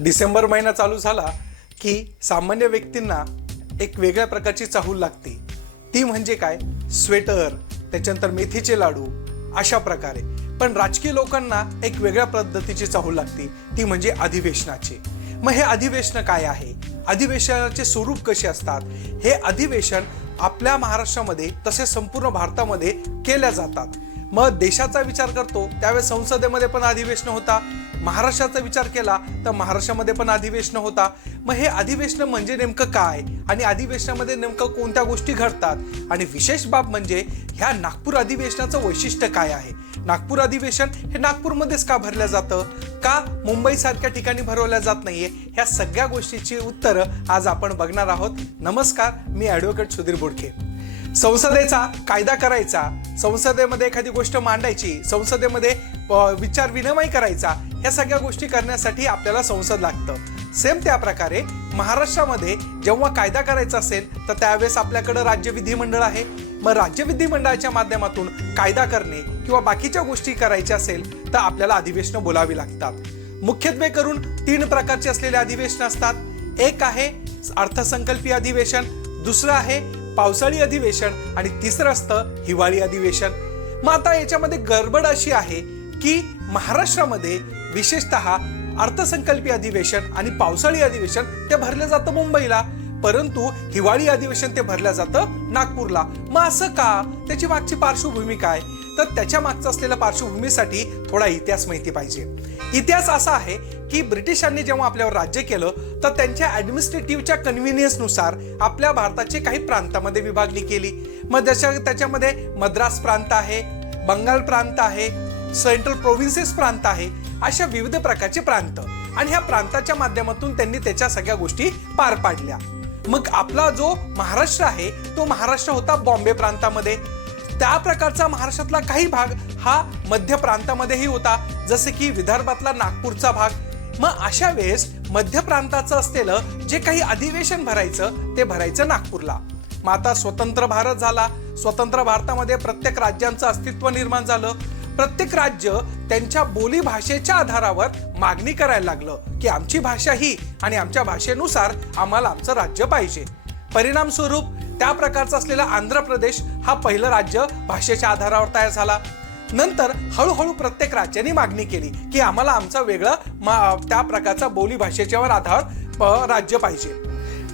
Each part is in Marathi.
डिसेंबर महिना चालू झाला की सामान्य व्यक्तींना एक वेगळ्या प्रकारची चाहूल लागते. ती म्हणजे काय? स्वेटर त्याच्यानंतर मेथीचे लाडू अशा प्रकारे. पण राजकीय लोकांना एक वेगळ्या पद्धतीची चाहूल लागते ती म्हणजे अधिवेशनाची. मग हे अधिवेशन काय आहे? अधिवेशनाचे स्वरूप कसे असतात? हे अधिवेशन आपल्या महाराष्ट्रामध्ये तसेच संपूर्ण भारतामध्ये केल्या जातात. मग देशाचा विचार करतो त्यावेळेस संसदेमध्ये पण अधिवेशन होता. महाराष्ट्राचा विचार केला तर महाराष्ट्रामध्ये पण अधिवेशन होता. मग हे अधिवेशन म्हणजे नेमकं काय? आणि अधिवेशनामध्ये नेमकं कोणत्या गोष्टी घडतात? आणि विशेष बाब म्हणजे ह्या नागपूर अधिवेशनाचं वैशिष्ट्य काय आहे? नागपूर अधिवेशन हे नागपूरमध्येच का भरलं जातं? का मुंबईसारख्या ठिकाणी भरवल्या जात नाहीये? ह्या सगळ्या गोष्टीची उत्तरं आज आपण बघणार आहोत. नमस्कार मी ॲडव्होकेट सुधीर बोडके. संसदेचा कायदा करायचा संसदेमध्ये एखादी गोष्ट मांडायची संसदेमध्ये विचार विनिमय करायचा ह्या सगळ्या गोष्टी करण्यासाठी आपल्याला संसद लागतं. सेम त्या प्रकारे महाराष्ट्रामध्ये जेव्हा कायदा करायचा असेल तर त्यावेळेस आपल्याकडं राज्य विधिमंडळ आहे. मग राज्य विधिमंडळाच्या माध्यमातून कायदा करणे किंवा बाकीच्या गोष्टी करायच्या असेल तर आपल्याला अधिवेशनं बोलावी लागतात. मुख्यत्वे करून तीन प्रकारचे असलेले अधिवेशन असतात. एक आहे अर्थसंकल्पीय अधिवेशन दुसरं आहे पावसाळी अधिवेशन आणि तिसरं असतं हिवाळी अधिवेशन. मग आता याच्यामध्ये गडबड अशी आहे की महाराष्ट्रामध्ये विशेषतः अर्थसंकल्पीय अधिवेशन आणि पावसाळी अधिवेशन ते भरलं जातं मुंबईला. परंतु हिवाळी अधिवेशन ते भरलं जातं नागपूरला. मग असं का? त्याची मागची पार्श्वभूमी काय? तर त्याच्या मागचं असलेल्या पार्श्वभूमीसाठी थोडा इतिहास माहिती पाहिजे. इतिहास असा आहे की ब्रिटिशांनी जेव्हा आपल्यावर राज्य केलं तर त्यांच्या ऍडमिनिस्ट्रेटिव्हच्या कन्व्हिनियन्सनुसार आपल्या भारताची काही प्रांतामध्ये विभागणी केली. मग जशा त्याच्यामध्ये मद्रास प्रांत आहे बंगाल प्रांत आहे सेंट्रल प्रोव्हिन्सेस प्रांत आहे अशा विविध प्रकारचे प्रांत. आणि ह्या प्रांताच्या माध्यमातून त्यांनी त्याच्या सगळ्या गोष्टी पार पाडल्या. मग आपला जो महाराष्ट्र आहे तो महाराष्ट्र होता बॉम्बे प्रांतामध्ये. त्या प्रकारचा महाराष्ट्रातला काही भाग हा मध्य प्रांतामध्येही होता जसे की विदर्भातला नागपूरचा भाग. मग अशा वेळेस मध्य प्रांताचं असलेलं जे काही अधिवेशन भरायचं ते भरायचं नागपूरला. मग आता स्वतंत्र भारत झाला. स्वतंत्र भारतामध्ये प्रत्येक राज्यांचं अस्तित्व निर्माण झालं. प्रत्येक राज्य त्यांच्या बोली भाषेच्या आधारावर मागणी करायला लागलं की आमची भाषा ही आणि आमच्या भाषेनुसार आम्हाला आमचं राज्य पाहिजे. परिणामस्वरूप त्या प्रकारचं असलेला आंध्र प्रदेश हा पहिलं राज्य भाषेच्या आधारावर तयार झाला. नंतर हळूहळू प्रत्येक राज्याने मागणी केली की आम्हाला आमचं वेगळं मा- त्या प्रकारचा बोली भाषेच्यावर आधार प- राज्य पाहिजे.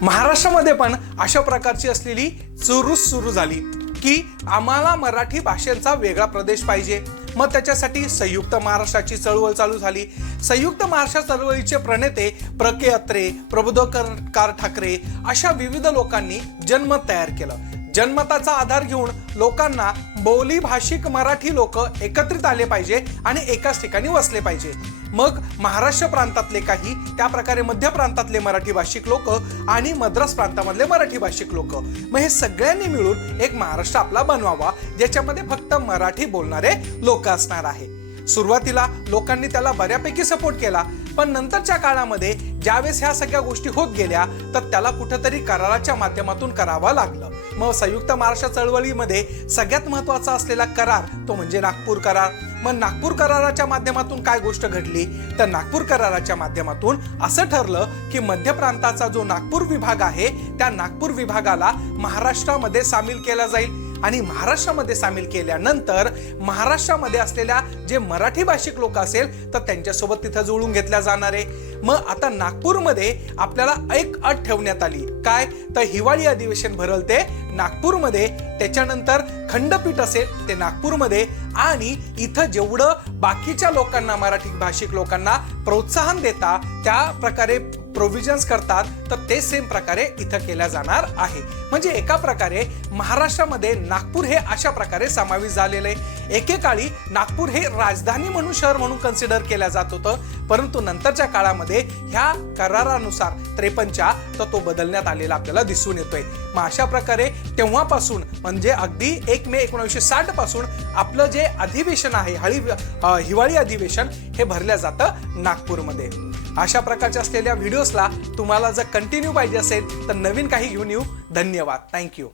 महाराष्ट्रामध्ये पण अशा प्रकारची असलेली चुरूस सुरू झाली की आम्हाला मराठी भाषेचा वेगळा प्रदेश पाहिजे. मग त्याच्यासाठी संयुक्त महाराष्ट्राची चळवळ चालू झाली. संयुक्त महाराष्ट्र चळवळीचे प्रणेते प्र के अत्रे प्रबोधकर ठाकरे अशा विविध लोकांनी जनमत तयार केलं. जनमताचा आधार घेऊन लोकांना बोली भाषिक मराठी लोक एकत्रित आले पाहिजे आणि एकाच ठिकाणी वसले पाहिजे. मग महाराष्ट्र प्रांतातले काही त्या प्रकारे मध्य प्रांतातले मराठी भाषिक लोक आणि मद्रास प्रांतामधले मराठी भाषिक लोक. मग हे सगळ्यांनी मिळून एक महाराष्ट्र आपला बनवावा ज्याच्यामध्ये फक्त मराठी बोलणारे लोक असणार आहे. सुरुवातीला लोकांनी त्याला बऱ्यापैकी सपोर्ट केला पण नंतरच्या काळामध्ये ज्यावेळेस ह्या सगळ्या गोष्टी होत गेल्या तर त्याला कुठंतरी कराराच्या माध्यमातून करावं लागलं. मग संयुक्त महाराष्ट्र चळवळीमध्ये सगळ्यात महत्त्वाचा असलेला करार तो म्हणजे नागपूर करार. मग नागपूर कराराच्या माध्यमातून काय गोष्ट घडली? तर नागपूर कराराच्या माध्यमातून असं ठरलं की मध्य प्रांताचा जो नागपूर विभाग आहे त्या नागपूर विभागाला महाराष्ट्रामध्ये सामील केला जाईल. आणि महाराष्ट्रामध्ये सामील केल्यानंतर महाराष्ट्रामध्ये असलेल्या जे मराठी भाषिक लोक असेल तर त्यांच्यासोबत तिथं जुळून घेतल्या जाणार आहे. मग आता नागपूरमध्ये आपल्याला एक अट ठेवण्यात आली. काय? तर हिवाळी अधिवेशन भरल ते नागपूरमध्ये त्याच्यानंतर खंडपीठ असेल ते नागपूरमध्ये. आणि इथं जेवढं बाकीच्या लोकांना मराठी भाषिक लोकांना प्रोत्साहन देता त्या प्रकारे प्रोव्हिजन्स करतात तर ते सेम प्रकारे इथं केल्या जाणार आहे. म्हणजे एका प्रकारे महाराष्ट्रामध्ये नागपूर हे अशा प्रकारे समावेश झालेलं आहे. एकेकाळी नागपूर हे राजधानी म्हणून शहर म्हणून कन्सिडर केलं जात होतं. परंतु नंतरच्या काळामध्ये ह्या करारानुसार त्रेपन्नच्या तर तो बदलण्यात आलेला आपल्याला दिसून येतोय. मग अशा प्रकारे तेव्हापासून म्हणजे अगदी एक मे एकोणीसशे साठपासून आपलं जे अधिवेशन आहे हळी हिवाळी अधिवेशन हे भरल्या जातं नागपूरमध्ये. अशा प्रकारच्या असलेल्या व्हिडिओ व्हिडिओजला तुम्हाला जर कंटिन्यू पाहिजे असेल तर नवीन काही घेऊन येऊ. धन्यवाद. थँक्यू